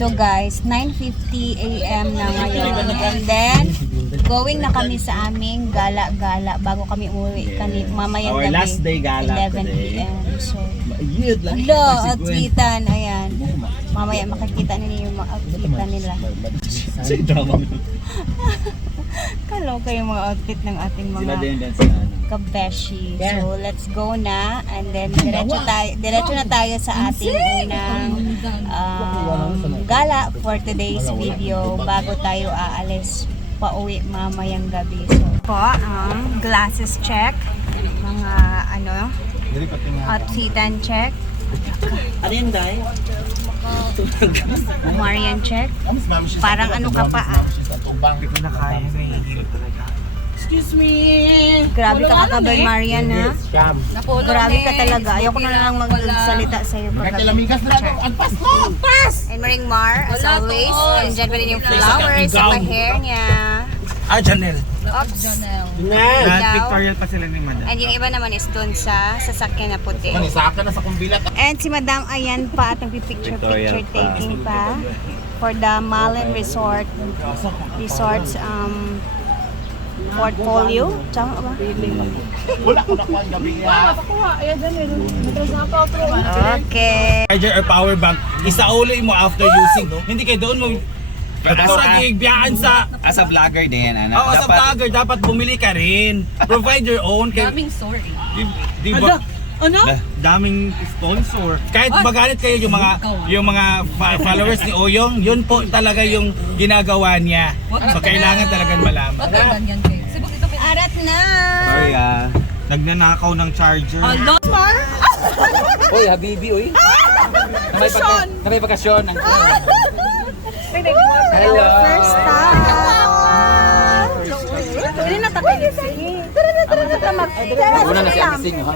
So guys, 9:50 AM na ngayon. And then, going na kami sa aming gala-gala bago kami umuwi mamayang Our gabi. last day gala 11 today. PM. So, Yun lang. hello, outfitan. Ayan. Mamaya makikita ninyo yung mga outfitan nila. Sa drama. Kalaw kayo mga outfit ng ating Sila mga din sa ano. kabeshi. So, let's go na. And then, diretso na tayo sa ating unang gala for today's video bago tayo aalis pauwi mamayang gabi. So, po, glasses check. Mga, outfitan check. Ano yun, Day? Marian check. Parang ano ka pa Hindi ko na kaya. Excuse me! Grabe ka kakabay, Marian, ha? Grabe ka talaga. Ayoko na lang magsalita sa'yo pagkabi. And Maring Mar, as always, andyan pa rin yung flowers sa hair niya. Janelle. Oops. Pictorial pa sila ni Madam. And yung iba naman is doon sa sasakyan na puti. Manisaka na sa kumbilat. And si Madam ayan pa at nagpipicture taking pa for the Malin Resorts portfolio. Tama ba? Wala ko nakuha ang gabi niya. Okay. Charger or power bank, isauli mo after using. Hindi kayo doon mo biyaan sa vlogger din, ano? Oo, sa vlogger dapat bumili ka rin. Provide your own. Daming sorry. Di ba? Ano? Daming sponsor. Kahit magalit kayo yung mga followers ni Oyong, yun po talaga yung ginagawa niya. So kailangan talagang malaman. Wag kang ganyan kayo. Sibok ito. Arat na! Sorry Nagnanakaw ng charger. Uy, Habibi, uy. Na may bakasyon. Hello! First time! Hindi na tapilit. Una na siya gising, ha?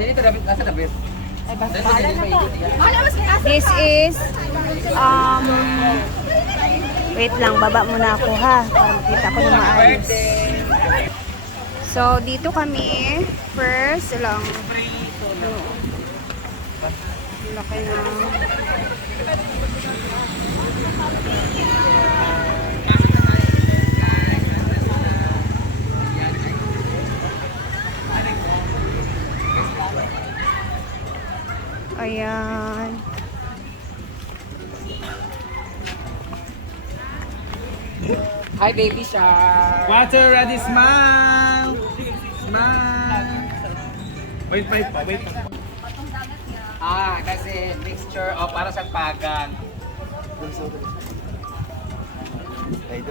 Dito, David. Nasa David? This is wait lang, baba muna ako ha para makita ko na maayos. So dito kami first lang laki na ayan. Hi, baby shark. Water ready, smile! Smile! Wait pa. Kasi mixture of para sa pagan. Ito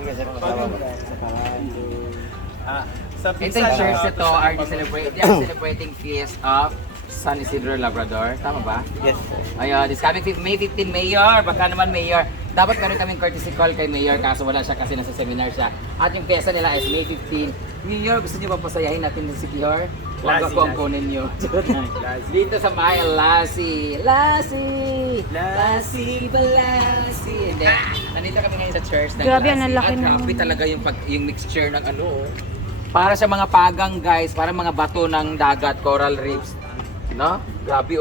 yung church nito are they are celebrating feast of San Isidro Labrador. Tama ba? Yes. Ayun, this coming May 15, Mayor. Baka naman Mayor. Dapat meron kaming courtesy call kay Mayor kaso wala siya kasi nasa seminar siya. At yung piyesa nila is May 15. Mayor, gusto niyo ba pasayahin natin si Mayor? Huwag ako ang kunin niyo. Dito sa May Lassie. Hindi. Nandito kami ngayon sa church ng Grabe, ang Lassie. lalaki At naman. grabe talaga yung mixture ng Para sa mga pagang guys, para mga bato ng dagat, coral reefs. No? Grabe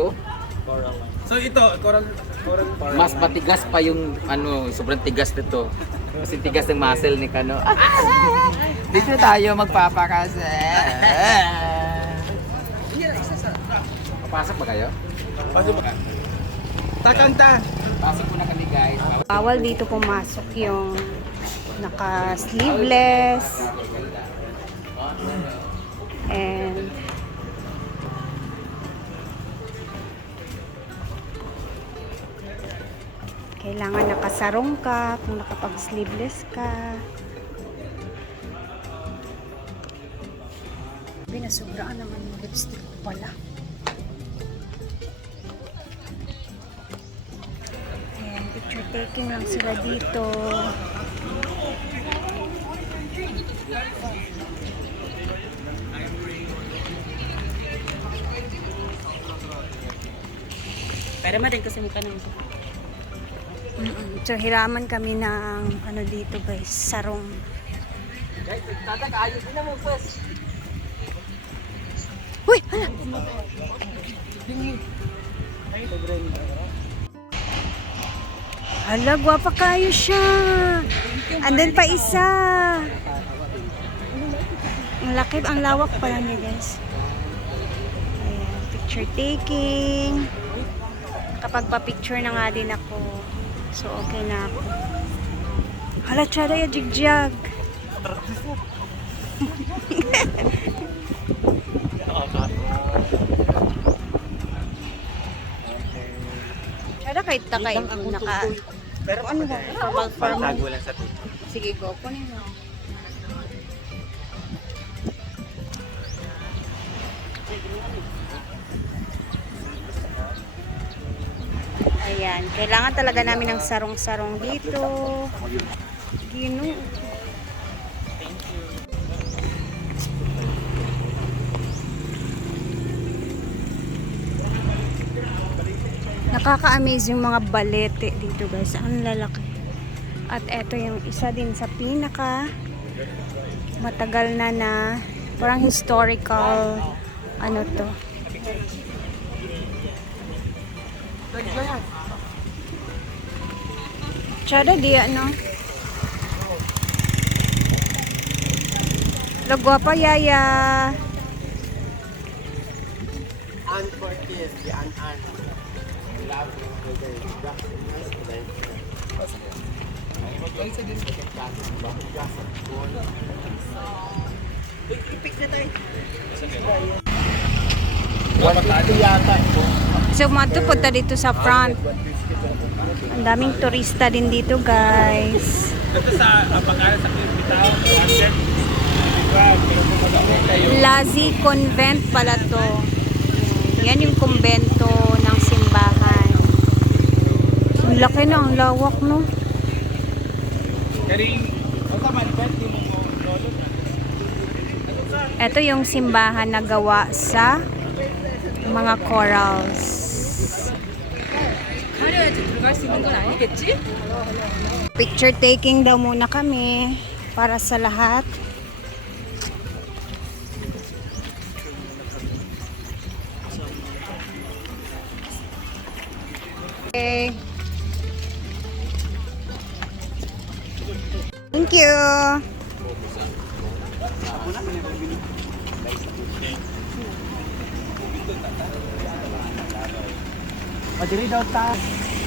So ito, coral. Mas matigas pa yung sobrang tigas nito. Kasi tigas ng muscle ni Kano. Dito tayo magpapakase. Papasok ba kayo? Takanta. Pasok muna kami guys. Bawal dito pumasok yung naka-sleeveless and kailangan nakasarong ka kung nakapag-sleeveless ka. Binasobraan naman yung lipstick ko pala. Ayan, picture taking lang sila dito. Pero din kasi mukha ng So hiraman kami ng dito guys, sarong. Guys, ayos din naman pues. Uy, hala. Hala, gwapa kayo siya. Andun pa isa. Ang laki, ang lawak pala niya, guys. Ayan, picture taking. Kapag pa-picture na nga din ako. So, okay na ako. Hala, tsada ya, jigjag. Tsada kahit takay. Pero ano ba? Pagtago lang sa tubig. Sige, go. Kunin mo. Ayan. Kailangan talaga namin ng sarong-sarong dito. Ginoo. Nakaka-amaze yung mga balete dito, guys. Ang lalaki. At eto yung isa din sa pinaka matagal na parang historical ano to. Tsada di ano. Lagwa pa yaya. Unfortunate, the an. Love So, punta dito sa front. Ang daming turista din dito, guys. Dito sa pangalan sa Bitaw, Lazi Convent pala to. Yan yung kumbento ng simbahan. Ang laki na, ang lawak, no? Karing, o tama, di mo lolo. Ito yung simbahan na gawa sa mga corals. 가려야지 들어갈 수 있는 건 아니겠지? Picture taking daw muna kami para sa lahat. Okay. Thank you. Madiri daw ta.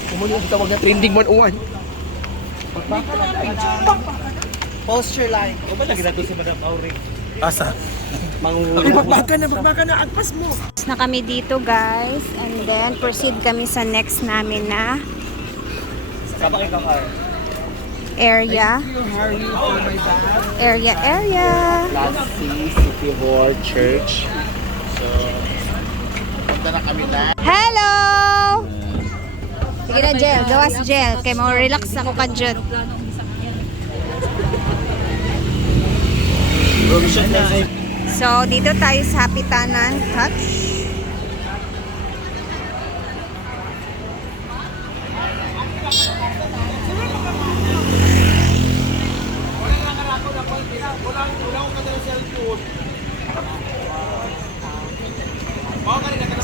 Kumuli ang tawag na trending 101. Posture like. O ba lagi na doon si Madam Auri? Asa? Magbaka na, agpas mo. Na kami dito, guys, and then proceed kami sa next namin na Sabak ikaw, Ar. area. Area. Class C, City Hall Church. So, punta na kami na. Hello! Sige na, Jel. Gawas, Jel. Kaya mo-relax ako ka dyan. So, dito tayo sa Hapitanan Touch.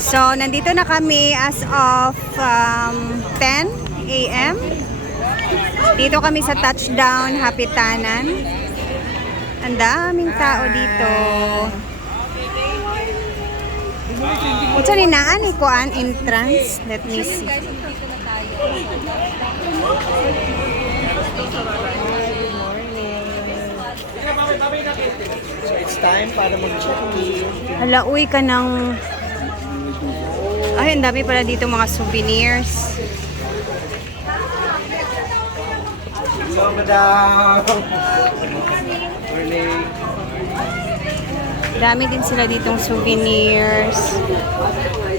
So, nandito na kami as of 10 a.m. Dito kami sa Touchdown Hapitanan. Ang daming tao dito. Ito ni naan ikuan entrance. Let me see. So, it's time para mag-check-in. Hala, uwi ka ng... Ay, ang dami pala dito mga souvenirs. Hello, madam. Morning. Dami din sila ditong souvenirs.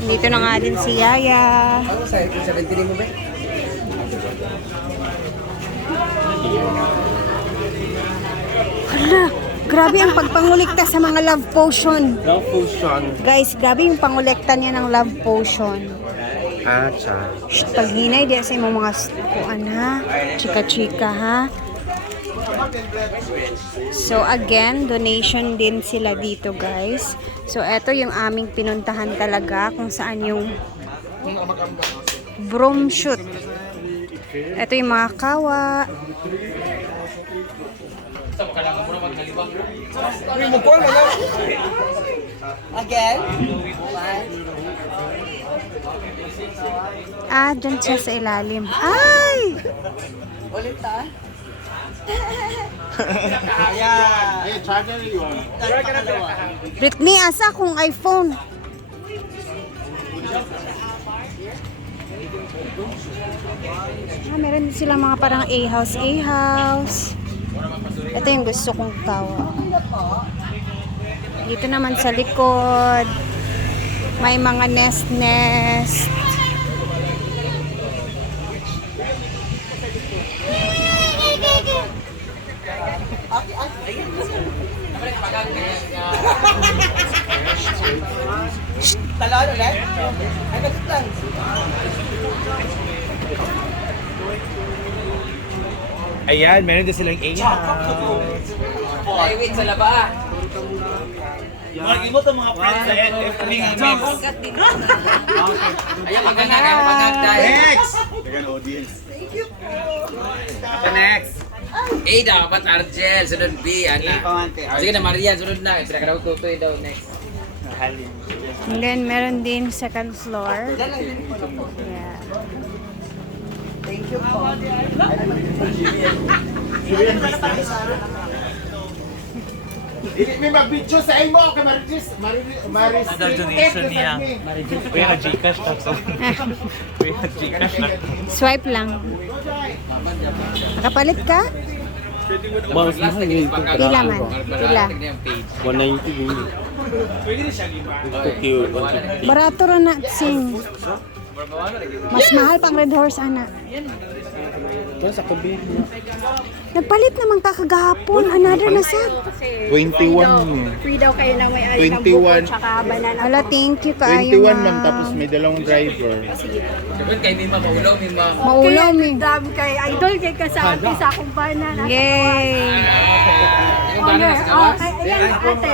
Dito na nga din si Yaya. Ano sa 17 mo ba? Hala, grabe ang pagpangulikta sa mga love potion. Love potion. Guys, grabe yung pangulekta niya ng love potion. Acha. Shh, paghinay diya sa imong mga kuan ha. Chika-chika ha. So again, donation din sila dito, guys. So eto yung aming pinuntahan talaga kung saan yung broom shoot. Ito yung mga kawa. Again? Ah, dyan siya sa ilalim. Ay! Ulit ta. Hey, charger yun. Britney, asa kung iPhone? Ah, meron din silang mga parang A-house, A-house. Ito yung gusto kong kawa. Dito naman sa likod, may mga nest-nest. Talon ulit? Ay, bakit lang? Ayan, meron din silang A-house. Ay, wait, sa laba. Mga imo to mga friends sa FB nga memes. Ayan, maganda. Next! Apa next? A dapat Argel, sunod B, Ana. Sige na, Marian, sunod na. Pinakaraw tutoy daw next. And then, meron din second floor. Yeah. Thank you po. May mag-video sa imo kay Maris. Donation niya. Kuya ka Gcash na to. Kuya ka Gcash na. Swipe lang. Nakapalit ka? Mas Last na ginis pang Pila man? Pila? 190 din. Pwede rin siya lima. Ito cute. Barato ra na sing. Mas mahal pang Red Horse, ana. Sa kabi. Nagpalit naman ka kagahapon. Another na sa. 21. Free daw kayo ng may ari ng 21. buko tsaka banana. Ala, thank you kaayo 21 ma'am, tapos may dalawang driver. Sabi kay Mima, maulaw, Mima. Maulaw mi. Dam kay idol kay kasati sa akong banana. Yay! Yung bana na sa kawas? Ayan ate.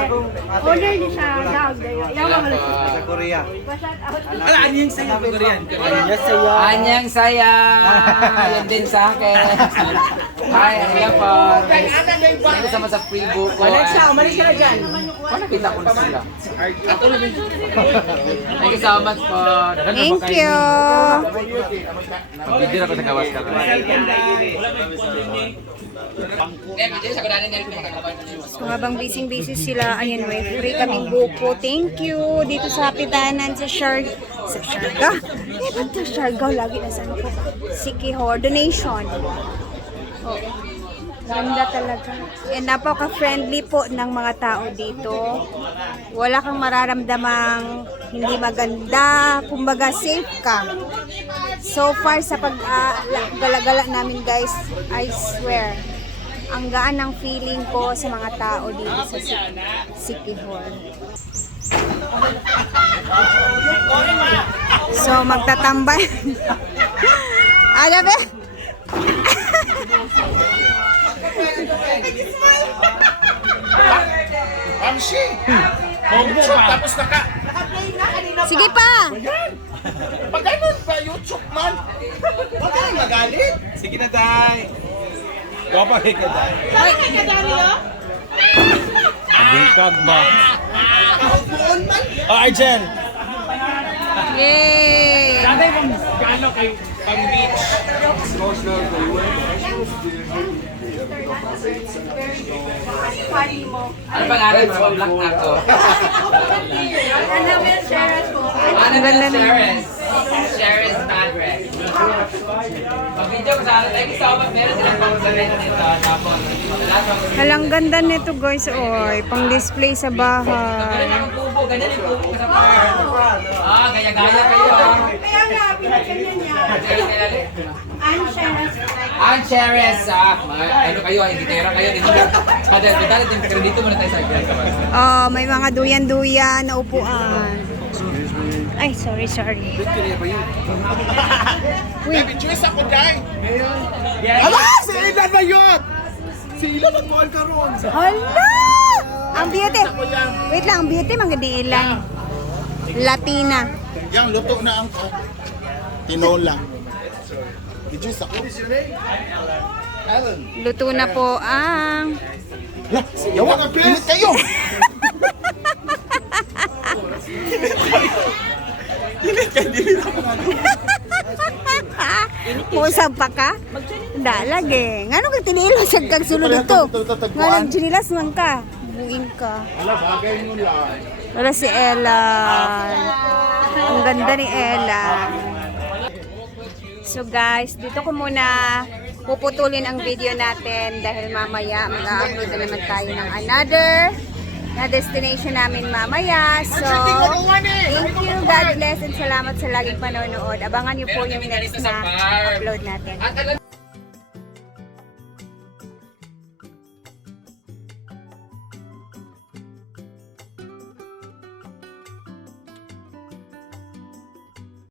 Order niya siya dog. Yawa mo Sa Korea. lang. Ala, ano yung sa'yo? Korean. Anyang saya. Yan din sa akin. Hi, ayan po. Thank you so much sa free book ko. Umalis ka na dyan. Paano kita ko na sila? Thank you so much po. Thank you! Video ako sa kawas ka. Video sa kudanin na rin So, habang busy-busy sila, ayan, may free kaming buko. Thank you! Dito sa Pitanan, sa Siargao. Eh, ba't sa Siargao? Lagi na sa ano ko? Sikihor. Donation. Oh. Ganda talaga. And napaka-friendly po ng mga tao dito. Wala kang mararamdamang hindi maganda. Kumbaga, safe ka. So far sa pag-gala-gala namin, guys, I swear, ang gaan ng feeling ko sa mga tao dito sa Sikihor. So, magtatambay. Ano ba? Amshi! YouTube, tapos naka... Sige pa! Pag ganun pa, YouTube man. Huwag ka nagalit. Sige na, Day. Gopay ka, Day. Bingkag ba? Oh, Arjen. Yay! Tatay mong gano kayo pang beach? Ano pangalan mo? Black ako. Annabelle Sheres po. Annabelle Sheres. Sheres Madres. Pag-video ko sa akin, thank you so much. Meron silang pang-sarili nito. Tapos, Halang ganda nito, guys. Oy, pang display sa ganyan bahay. ang tubo. Ganyan yung tubo sa par. Ah, gaya-gaya kayo. Kaya nga, pinagkanyan niya. Ann Sheres. Ann Sheres. Ano kayo? Hindi tera kayo. Dito dito muna tayo sa Agriculture. Oh, may mga duyan-duyan na upuan. Ay, sorry. Wait. Choice ako, Day. Hala! Si Ilan ba yun? Si Ilan nag-mall ka ron. Hala! Ang beauty. Wait lang, ang beauty mga diilan. Latina. Yang luto na ang tinola. I-juice ako. Luto na po ang... Lah, yawa, pilit kayo! Musab pa ka? Dalag eh. Nga nung tinilo sa kag sulod ito? Nga nag-chinilas man ka. Buing ka. Wala, bagay mo lang. Wala si Ella. Ang ganda ni Ella. So guys, dito ko muna puputulin ang video natin dahil mamaya mag-upload na naman tayo ng another na destination namin mamaya. So, thank you, God bless, and salamat sa laging panonood. Abangan niyo po yung next na upload natin.